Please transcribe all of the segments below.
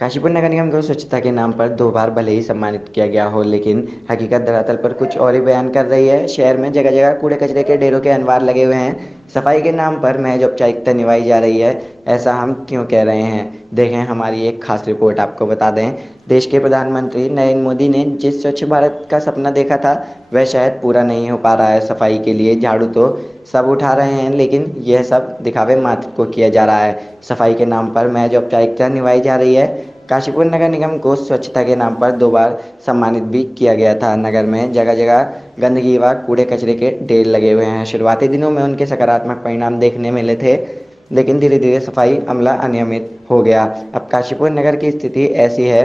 काशीपुर नगर निगम को स्वच्छता के नाम पर 2 बार भले ही सम्मानित किया गया हो, लेकिन हकीकत धरातल पर कुछ और ही बयान कर रही है। शहर में जगह-जगह कूड़े-कचरे के ढेरों के अनवार लगे हुए हैं। सफाई के नाम पर महज औपचारिकता निभाई जा रही है। ऐसा हम क्यों कह रहे हैं? देखें हमारी एक खास रिपोर्ट। आपको बता दें, देश के प्रधानमंत्री नरेंद्र मोदी ने जिस स्वच्छ भारत का सपना देखा था, वह शायद पूरा नहीं हो पा रहा है। सफाई के लिए झाड़ू तो सब उठा रहे हैं, लेकिन यह सब दिखावे मात्र को किया जा रहा है। सफाई के नाम पर महज औपचारिकता निभाई जा रही है। काशीपुर नगर निगम को स्वच्छता के नाम पर 2 बार सम्मानित भी किया गया था। नगर में जगह जगह गंदगी व कूड़े कचरे के ढेर लगे हुए हैं। शुरुआती दिनों में उनके सकारात्मक परिणाम देखने मिले थे, लेकिन धीरे धीरे सफाई अमला अनियमित हो गया। अब काशीपुर नगर की स्थिति ऐसी है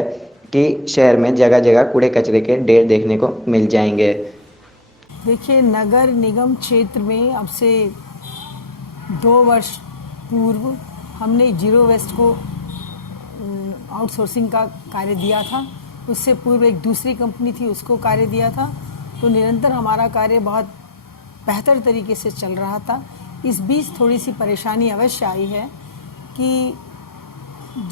कि शहर में जगह जगह कूड़े कचरे के ढेर देखने को मिल जाएंगे। देखिए, नगर निगम क्षेत्र में अब से 2 वर्ष पूर्व हमने जीरो वेस्ट को आउटसोर्सिंग का कार्य दिया था। उससे पूर्व एक दूसरी कंपनी थी, उसको कार्य दिया था। तो निरंतर हमारा कार्य बहुत बेहतर तरीके से चल रहा था। इस बीच थोड़ी सी परेशानी अवश्य आई है कि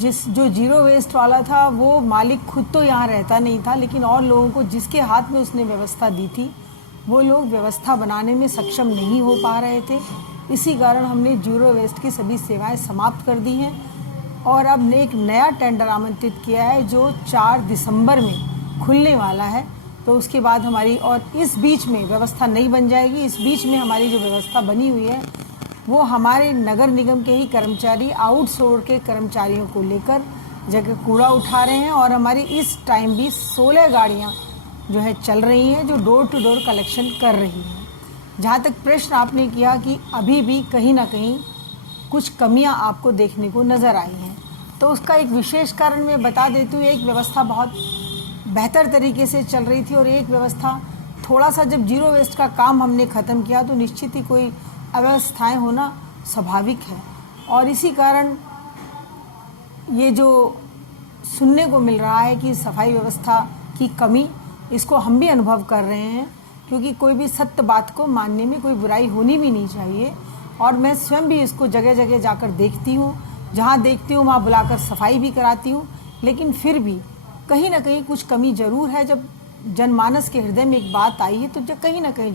जो जीरो वेस्ट वाला था वो मालिक खुद तो यहाँ रहता नहीं था, लेकिन और लोगों को जिसके हाथ में उसने व्यवस्था दी थी वो लोग व्यवस्था बनाने में सक्षम नहीं हो पा रहे थे। इसी कारण हमने जीरो वेस्ट की सभी सेवाएं समाप्त कर दी हैं और अब ने एक नया टेंडर आमंत्रित किया है जो 4 दिसंबर में खुलने वाला है। तो उसके बाद हमारी, और इस बीच में व्यवस्था नहीं बन जाएगी। इस बीच में हमारी जो व्यवस्था बनी हुई है वो हमारे नगर निगम के ही कर्मचारी आउटसोर्स के कर्मचारियों को लेकर जगह कूड़ा उठा रहे हैं और हमारी इस टाइम भी 16 गाड़ियाँ जो है चल रही हैं जो डोर टू डोर कलेक्शन कर रही हैं। जहाँ तक प्रश्न आपने किया कि अभी भी कहीं ना कहीं कुछ कमियां आपको देखने को नज़र आई हैं, तो उसका एक विशेष कारण मैं बता देती हूँ। एक व्यवस्था बहुत बेहतर तरीके से चल रही थी और एक व्यवस्था थोड़ा सा, जब जीरो वेस्ट का काम हमने ख़त्म किया तो निश्चित ही कोई अव्यवस्थाएं होना स्वाभाविक है। और इसी कारण ये जो सुनने को मिल रहा है कि सफाई व्यवस्था की कमी, इसको हम भी अनुभव कर रहे हैं, क्योंकि कोई भी सत्य बात को मानने में कोई बुराई होनी भी नहीं चाहिए। और मैं स्वयं भी इसको जगह जगह जाकर देखती हूँ, जहाँ देखती हूँ वहाँ बुलाकर सफाई भी कराती हूँ, लेकिन फिर भी कहीं ना कहीं कुछ कमी ज़रूर है। जब जनमानस के हृदय में एक बात आई है तो कहीं ना कहीं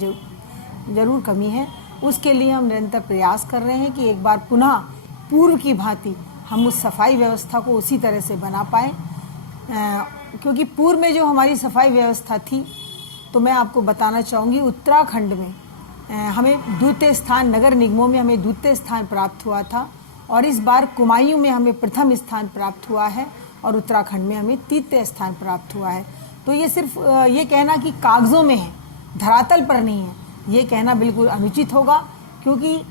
ज़रूर कमी है। उसके लिए हम निरंतर प्रयास कर रहे हैं कि एक बार पुनः पूर्व की भांति हम उस सफाई व्यवस्था को उसी तरह से बना पाएँ, क्योंकि पूर्व में जो हमारी सफाई व्यवस्था थी, तो मैं आपको बताना चाहूँगी उत्तराखंड में हमें द्वितीय स्थान, नगर निगमों में हमें द्वितीय स्थान प्राप्त हुआ था और इस बार कुमायूं में हमें प्रथम स्थान प्राप्त हुआ है और उत्तराखंड में हमें तृतीय स्थान प्राप्त हुआ है। तो ये सिर्फ ये कहना कि कागज़ों में है, धरातल पर नहीं है, ये कहना बिल्कुल अनुचित होगा, क्योंकि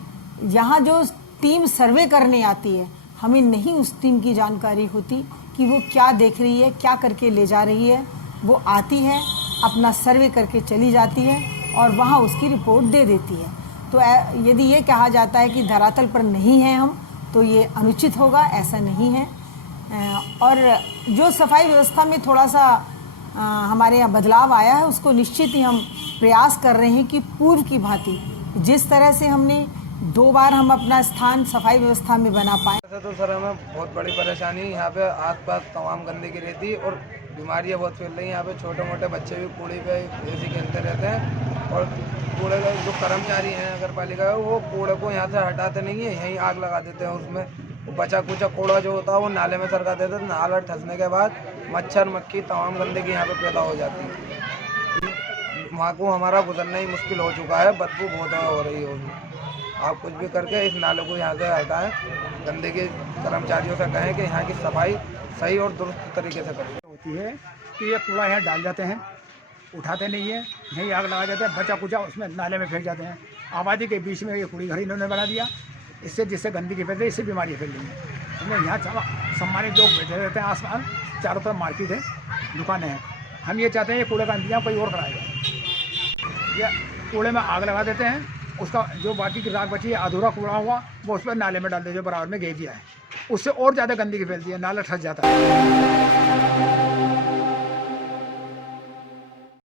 यहाँ जो टीम सर्वे करने आती है, हमें नहीं उस टीम की जानकारी होती कि वो क्या देख रही है, क्या करके ले जा रही है। वो आती है, अपना सर्वे करके चली जाती है और वहाँ उसकी रिपोर्ट दे देती है। तो यदि ये कहा जाता है कि धरातल पर नहीं है हम, तो ये अनुचित होगा, ऐसा नहीं है। और जो सफाई व्यवस्था में थोड़ा सा हमारे यहाँ बदलाव आया है, उसको निश्चित ही हम प्रयास कर रहे हैं कि पूर्व की भांति जिस तरह से हमने 2 बार हम अपना स्थान सफाई व्यवस्था में बना पाए। तो सर हमें बहुत बड़ी परेशानी यहाँ पे आसपास तमाम गंदगी रहती और बीमारियाँ बहुत फैल रही हैं। यहाँ पे छोटे मोटे बच्चे भी कूड़े पे ऐसे खेलते रहते हैं और कूड़े का जो कर्मचारी हैं नगर पालिका का, वो कूड़े को यहाँ से हटाते नहीं है, यहीं आग लगा देते हैं। उसमें बचा कुचा कूड़ा जो होता है वो नाले में सरका देते हैं। नाला धंसने के बाद मच्छर मक्खी तमाम गंदगी यहाँ पे पैदा हो जाती है। वहाँ को हमारा गुजरना ही मुश्किल हो चुका है, बदबू बहुत हो रही है उसमें। आप कुछ भी करके इस नाले को यहाँ से हटाएं। गंदगी कर्मचारियों से कहें कि यहाँ की सफाई सही और दुरुस्त तरीके से करें। होती है कि ये कूड़ा यहाँ डाल जाते हैं, उठाते नहीं है, यहीं आग लगा जाते हैं, बचा कुचा उसमें नाले में फेंक जाते हैं। आबादी के बीच में ये कूड़ी घर इन्होंने बना दिया, जिससे गंदगी फैल रही है, इससे बीमारियाँ फैल रही हैं। इसमें यहाँ सम्मानित लोग बैठे रहते हैं, आसपास चारों तरफ मार्केट है, दुकानें हैं। हम ये चाहते हैं ये कूड़े का इंतजाम कोई और कराएगा। या कूड़े में आग लगा देते हैं, उसका जो बाकी की राख बची है, अधूरा कूड़ा हुआ, वो उस पर नाले में डाल देते, जो बराबर में घेर दिया है, उससे और ज़्यादा गंदगी फैलती है, नाला ठस जाता है।